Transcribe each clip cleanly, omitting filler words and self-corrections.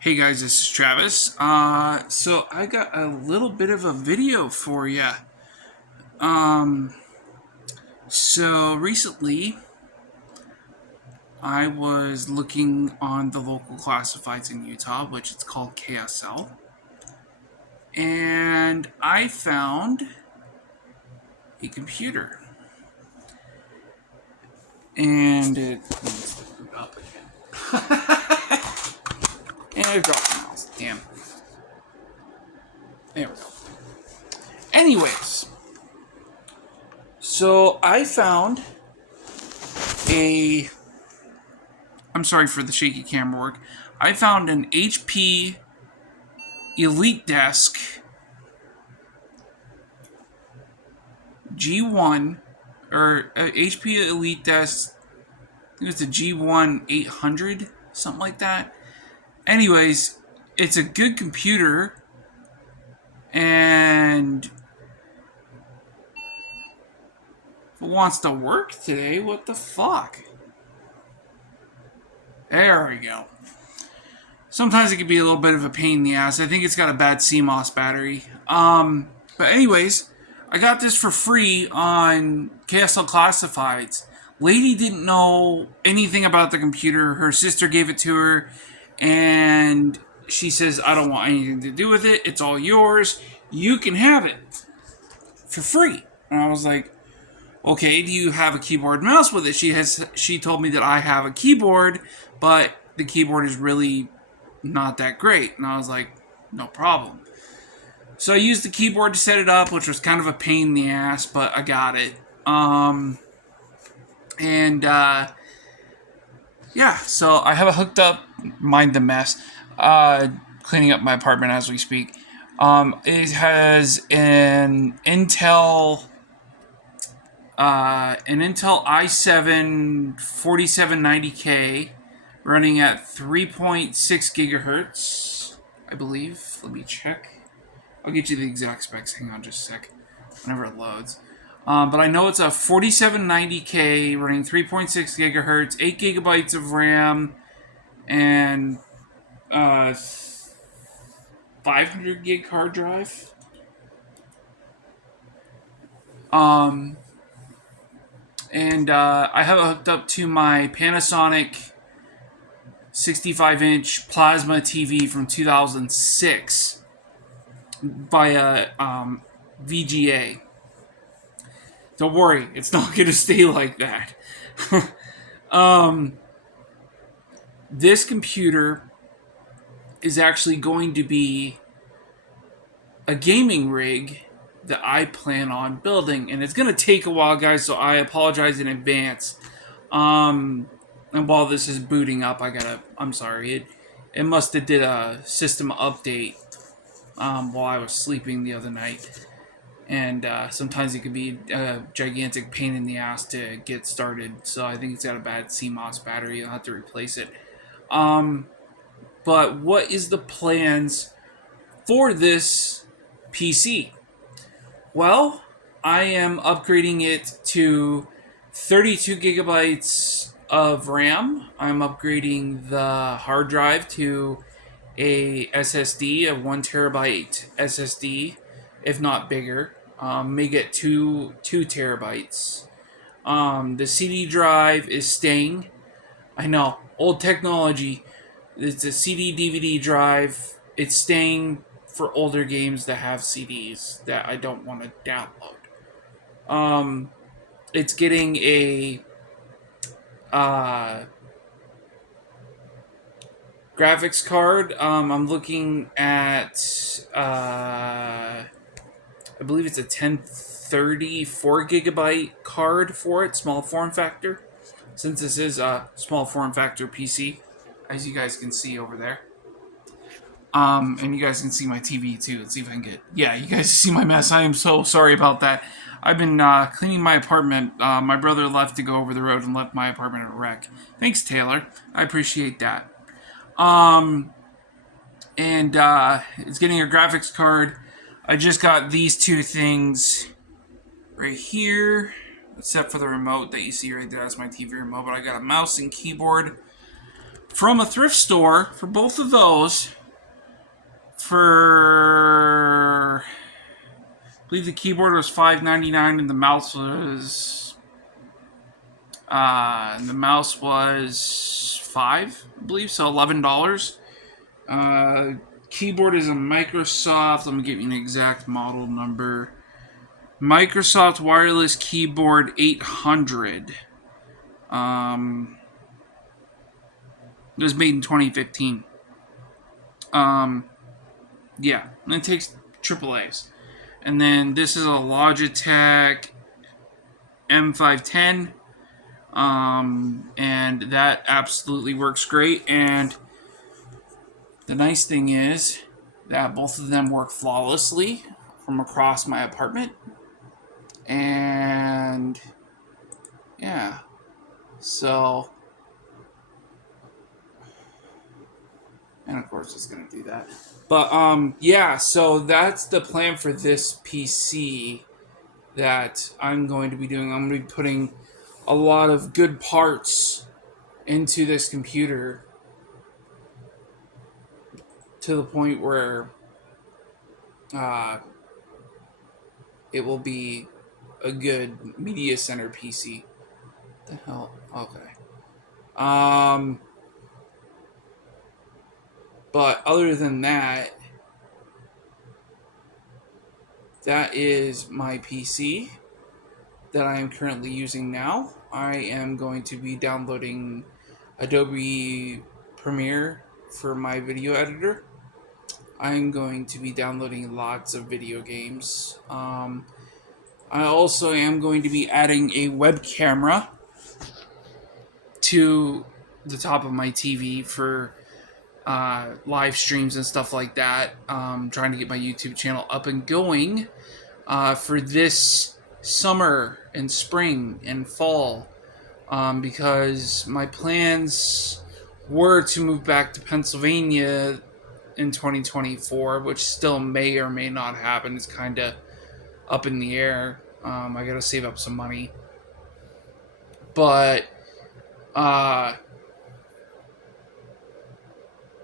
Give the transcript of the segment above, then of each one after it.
Hey guys, this is Travis. So I got a little bit of a video for you. Um, so recently I was looking on the local classifieds in Utah, which it's called KSL, and I found a computer, and it needs to boot up again. And I dropped the mouse. Damn. There we go. Anyways, so I found a I'm sorry for the shaky camera work. I found an HP Elite Desk G1 or HP Elite Desk. I think it's a G1 800, something like that. Anyways, it's a good computer, and if it wants to work today, what the fuck? There we go. Sometimes it can be a little bit of a pain in the ass. I think it's got a bad CMOS battery. But anyways, I got this for free on KSL Classifieds. Lady didn't know anything about the computer. Her sister gave it to her, and she says, I don't want anything to do with it. It's all yours. You can have it for free. And I was like, okay, do you have a keyboard and mouse with it? She told me that I have a keyboard, but the keyboard is really not that great. And I was like, no problem. So I used the keyboard to set it up, which was kind of a pain in the ass, but I got it. Yeah, so I have it hooked up. Mind the mess. Cleaning up my apartment as we speak. It has an Intel i7 4790K running at 3.6 gigahertz, I believe. Let me check. I'll get you the exact specs. Hang on just a sec. Whenever it loads. But I know it's a 4790K running 3.6 gigahertz, 8 gigabytes of RAM, and 500 gig hard drive. I have it hooked up to my Panasonic 65-inch plasma TV from 2006 via VGA. Don't worry, it's not going to stay like that. This computer is actually going to be a gaming rig that I plan on building, and it's going to take a while, guys, so I apologize in advance. And while this is booting up, I'm sorry, it must have did a system update while I was sleeping the other night. And sometimes it could be a gigantic pain in the ass to get started. So I think it's got a bad CMOS battery. I'll have to replace it. But what is the plans for this PC? Well, I am upgrading it to 32 gigabytes of RAM. I'm upgrading the hard drive to a SSD, a 1 terabyte SSD, if not bigger. May get two terabytes. The CD drive is staying. I know, old technology. It's a CD DVD drive. It's staying for older games that have CDs that I don't want to download. It's getting a graphics card. I'm looking at I believe it's a 1030 4 gigabyte card for it, small form factor. Since this is a small form factor PC, as you guys can see over there. And you guys can see my TV too. Let's see if I can get. Yeah, you guys see my mess. I am so sorry about that. I've been cleaning my apartment. My brother left to go over the road and left my apartment in a wreck. Thanks, Taylor. I appreciate that. And it's getting a graphics card. I just got these two things right here, except for the remote that you see right there. That's my TV remote. But I got a mouse and keyboard from a thrift store for both of those for, I believe the keyboard was $5.99 and the mouse was $5, I believe, so $11. Keyboard is a Microsoft. Let me give you an exact model number. Microsoft Wireless Keyboard 800. It was made in 2015. Yeah, and it takes AAAs. And then this is a Logitech M510. And that absolutely works great. And the nice thing is that both of them work flawlessly from across my apartment. And yeah, so, and of course it's going to do that. But yeah, so that's the plan for this PC that I'm going to be doing. I'm going to be putting a lot of good parts into this computer to the point where it will be a good media center PC. What the hell? Okay. But other than that, that is my PC that I am currently using now. I am going to be downloading Adobe Premiere for my video editor. I'm going to be downloading lots of video games. I also am going to be adding a web camera to the top of my TV for live streams and stuff like that. Trying to get my YouTube channel up and going for this summer and spring and fall, because my plans were to move back to Pennsylvania in 2024, which still may or may not happen. It's kind of up in the air. I gotta save up some money. But,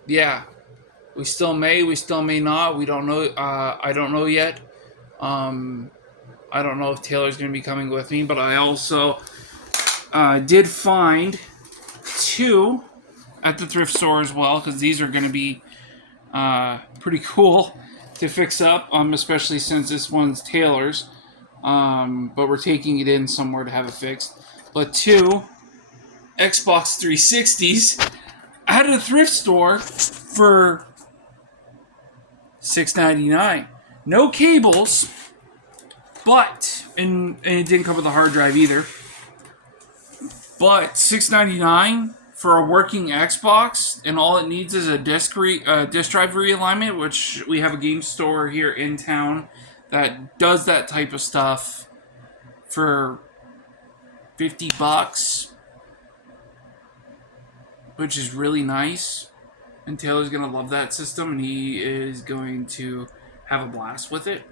yeah, we still may not. We don't know. I don't know yet. I don't know if Taylor's going to be coming with me, but I also did find 2 at the thrift store as well, because these are going to be pretty cool to fix up, especially since this one's Taylor's. But we're taking it in somewhere to have it fixed. But 2 Xbox 360s at a thrift store for $6.99. No cables, but and it didn't come with a hard drive either. But $6.99 for a working Xbox, and all it needs is a disk drive realignment, which we have a game store here in town that does that type of stuff for $50, which is really nice. And Taylor's going to love that system, and he is going to have a blast with it.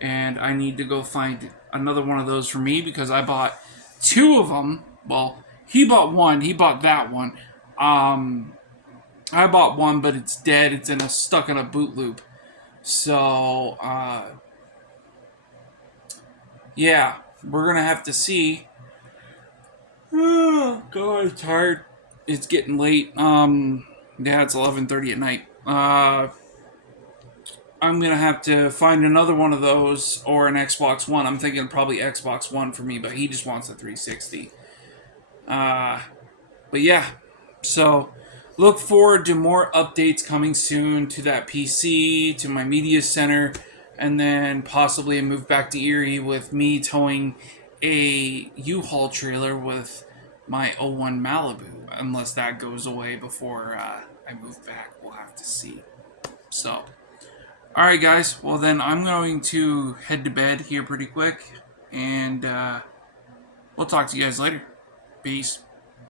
And I need to go find another one of those for me, because I bought 2 of them. Well, he bought one. He bought that one. I bought one, but it's dead. It's stuck in a boot loop. So, yeah, we're going to have to see. Oh, God, I'm tired. It's getting late. Yeah, it's 11:30 at night. I'm going to have to find another one of those or an Xbox One. I'm thinking probably Xbox One for me, but he just wants a 360. But yeah, so look forward to more updates coming soon to that PC, to my media center, and then possibly a move back to Erie with me towing a U-Haul trailer with my 01 Malibu, unless that goes away before I move back. We'll have to see. So, alright guys, well then I'm going to head to bed here pretty quick, and we'll talk to you guys later. Peace.